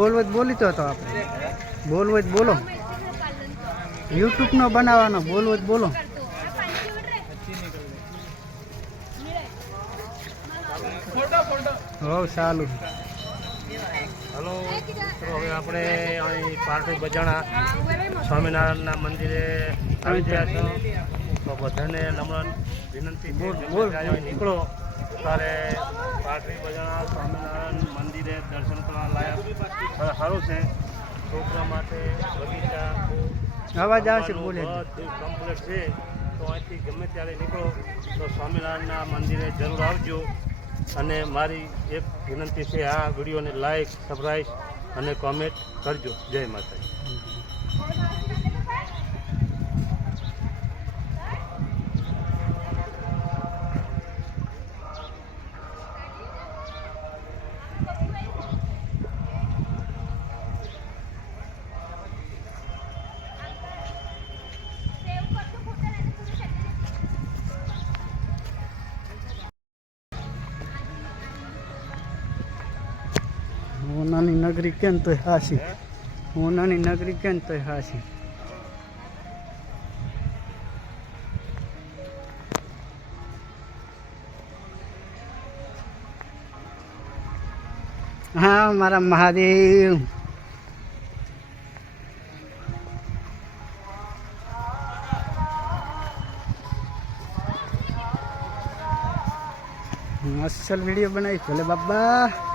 બોલવું જ બોલી તો હતો આપણે. બોલવું જ બોલો. યુટ્યુબનો બનાવવાનો બોલવું જ બોલો. હો સારું હલો. તો હવે આપણે અહીં પાર્ટી બજાણા સ્વામિનારાયણના મંદિરે આવી ગયા છો. તો બધાને નમ્ર વિનંતી નીકળો. ત્યારે પાર્ટી બજાણા સ્વામિનારાયણ સારું છે. છોકરા માટે બગીચા અવાજ આવશે બોલે. બધું કમ્પ્લીટ છે. તો અહીંથી ગમે ત્યારે નીકળો તો સ્વામિનારાયણના મંદિરે જરૂર આવજો. અને મારી એક વિનંતી છે આ વિડીયોને લાઈક સબસ્ક્રાઈબ અને કોમેન્ટ કરજો. જય માતાજી. હોનાની નગરી કેમ તો હાસી? હોનાની નગરી કેમ તો હાસી? હા મારા મહાદેવ. અસલ વીડિયો બનાવી ભલે બાબા